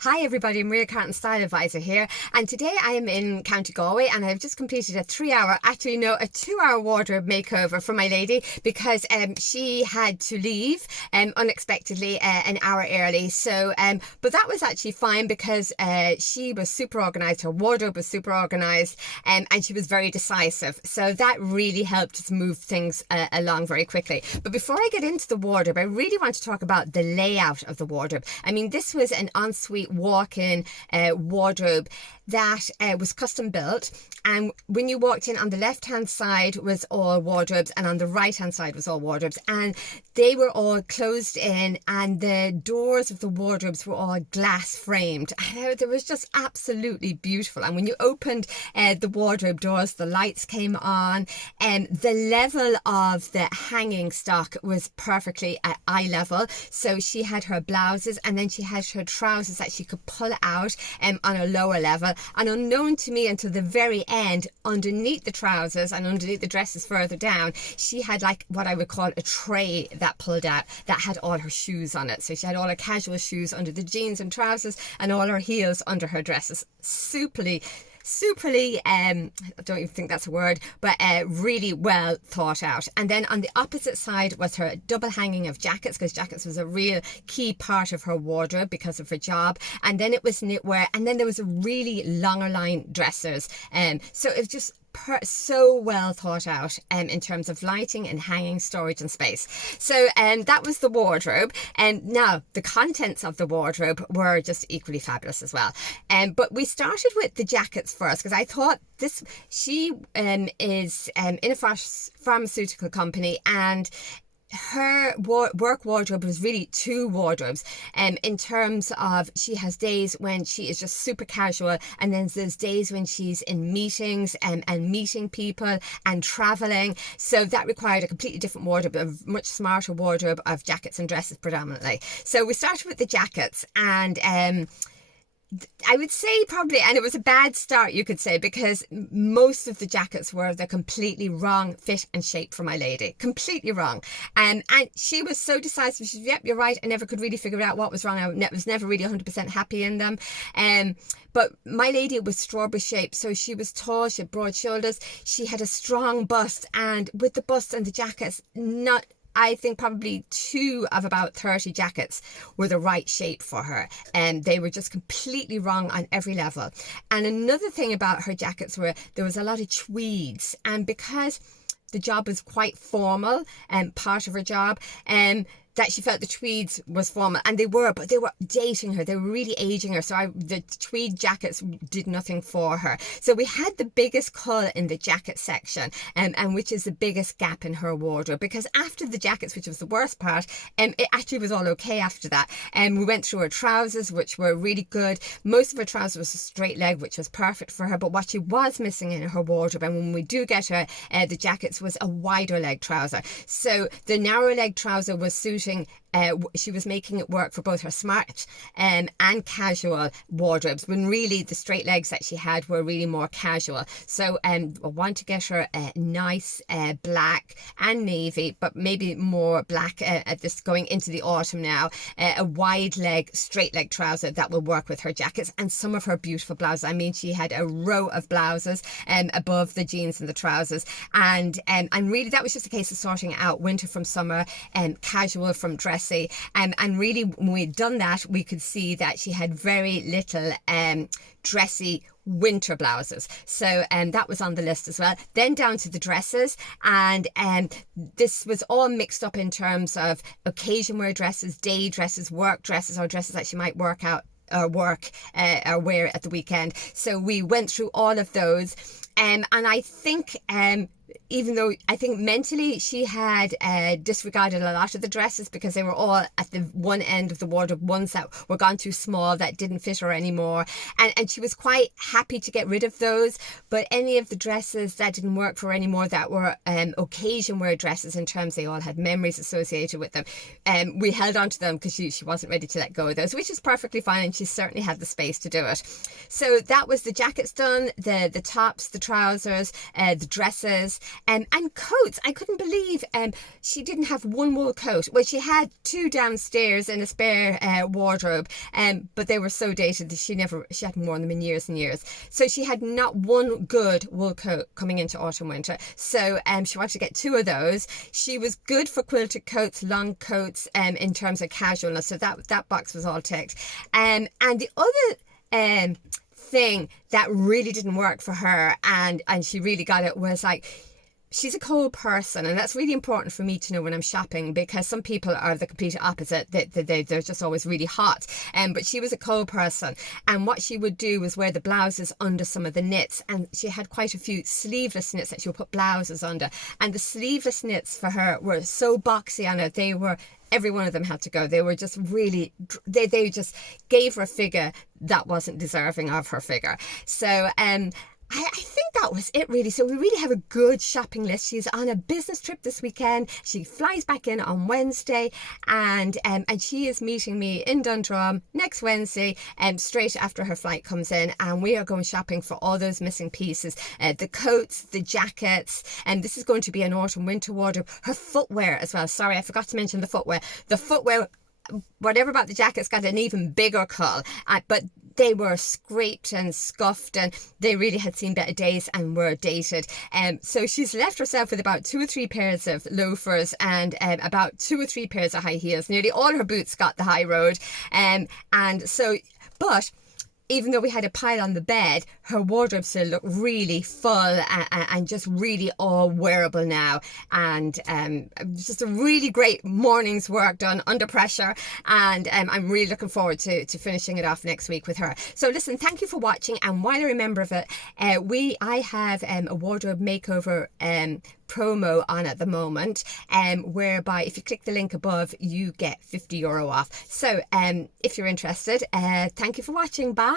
Hi everybody, Maria Carton Style Advisor here, and today I am in County Galway and I've just completed a 2-hour wardrobe makeover for my lady because she had to leave unexpectedly an hour early. But that was actually fine because she was super organised, her wardrobe was super organised, and she was very decisive. So that really helped us move things along very quickly. But before I get into the wardrobe, I really want to talk about the layout of the wardrobe. I mean, this was an ensuite walk-in wardrobe that was custom built, and when you walked in, on the left hand side was all wardrobes and on the right hand side was all wardrobes, and they were all closed in, and the doors of the wardrobes were all glass framed. It was just absolutely beautiful. And when you opened the wardrobe doors, the lights came on, and the level of the hanging stock was perfectly at eye level. So she had her blouses and then she had her trousers that she could pull out on a lower level. And unknown to me until the very end, underneath the trousers and underneath the dresses further down, she had like what I would call a tray that pulled out that had all her shoes on it. So she had all her casual shoes under the jeans and trousers and all her heels under her dresses. Superly, I don't even think that's a word, but really well thought out. And then on the opposite side was her double hanging of jackets, because jackets was a real key part of her wardrobe because of her job. And then it was knitwear, and then there was a really longer line dressers. So it was just so well thought out in terms of lighting and hanging, storage and space. So that was the wardrobe, and now the contents of the wardrobe were just equally fabulous as well. But we started with the jackets first because I thought she is in a pharmaceutical company, and her work wardrobe was really two wardrobes, in terms of she has days when she is just super casual, and then there's days when she's in meetings and meeting people and traveling. So that required a completely different wardrobe, a much smarter wardrobe of jackets and dresses predominantly. So we started with the jackets, and I would say probably, and it was a bad start you could say, because most of the jackets were the completely wrong fit and shape for my lady, completely wrong. And she was so decisive. She said, yep, you're right, I never could really figure out what was wrong. I was never really 100% happy in them. But my lady was strawberry shaped, so she was tall, she had broad shoulders, she had a strong bust, and with the bust and the jackets, I think probably 2 of about 30 jackets were the right shape for her, and they were just completely wrong on every level. And another thing about her jackets were there was a lot of tweeds, and because the job was quite formal and part of her job, that she felt the tweeds was formal, and they were, but they were dating her, they were really aging her. So the tweed jackets did nothing for her. So we had the biggest cull in the jacket section, and which is the biggest gap in her wardrobe, because after the jackets, which was the worst part, it actually was all okay after that. And we went through her trousers, which were really good. Most of her trousers was a straight leg, which was perfect for her, but what she was missing in her wardrobe, and when we do get her the jackets, was a wider leg trouser. So the narrow leg trouser was suiting, she was making it work for both her smart and casual wardrobes, when really the straight legs that she had were really more casual. So I want to get her a nice black and navy, but maybe more black at this going into the autumn now, a wide leg straight leg trouser that will work with her jackets and some of her beautiful blouses. I mean, she had a row of blouses above the jeans and the trousers, and really that was just a case of sorting out winter from summer and casual from dressy, and really when we'd done that, we could see that she had very little dressy winter blouses. So that was on the list as well. Then down to the dresses, and this was all mixed up in terms of occasion wear dresses, day dresses, work dresses, or dresses that she might work out or work or wear at the weekend. So we went through all of those, and I think even though I think mentally she had disregarded a lot of the dresses because they were all at the one end of the wardrobe, ones that were gone too small, that didn't fit her anymore, and she was quite happy to get rid of those. But any of the dresses that didn't work for her anymore, that were occasion wear dresses, in terms they all had memories associated with them, we held on to them because she wasn't ready to let go of those, which is perfectly fine, and she certainly had the space to do it. So that was the jackets done, the tops, the trousers, the dresses. And coats, I couldn't believe she didn't have one wool coat. Well, she had two downstairs in a spare wardrobe, but they were so dated that she hadn't worn them in years and years. So she had not one good wool coat coming into autumn winter. So she wanted to get two of those. She was good for quilted coats, long coats, in terms of casualness. So that box was all ticked. And the other thing that really didn't work for her, and she really got it, was like, she's a cold person, and that's really important for me to know when I'm shopping, because some people are the complete opposite. They're just always really hot. But she was a cold person, and what she would do was wear the blouses under some of the knits, and she had quite a few sleeveless knits that she would put blouses under, and the sleeveless knits for her were so boxy on her. Every one of them had to go. They were just really, they just gave her a figure that wasn't deserving of her figure. So I think that was it, really. So we really have a good shopping list. She's on a business trip this weekend. She flies back in on Wednesday, and she is meeting me in Dundrum next Wednesday, straight after her flight comes in, and we are going shopping for all those missing pieces, the coats, the jackets, and this is going to be an autumn winter wardrobe. Her footwear as well. Sorry, I forgot to mention the footwear. The footwear, whatever about the jackets, got an even bigger cull, but they were scraped and scuffed, and they really had seen better days and were dated. So she's left herself with about 2 or 3 pairs of loafers and about 2 or 3 pairs of high heels. Nearly all her boots got the high road. But even though we had a pile on the bed, her wardrobe still looked really full and just really all wearable now. And just a really great morning's work done under pressure. And I'm really looking forward to finishing it off next week with her. So listen, thank you for watching. And while I remember of it, I have a wardrobe makeover promo on at the moment, whereby if you click the link above, you get €50 off. So if you're interested, thank you for watching. Bye.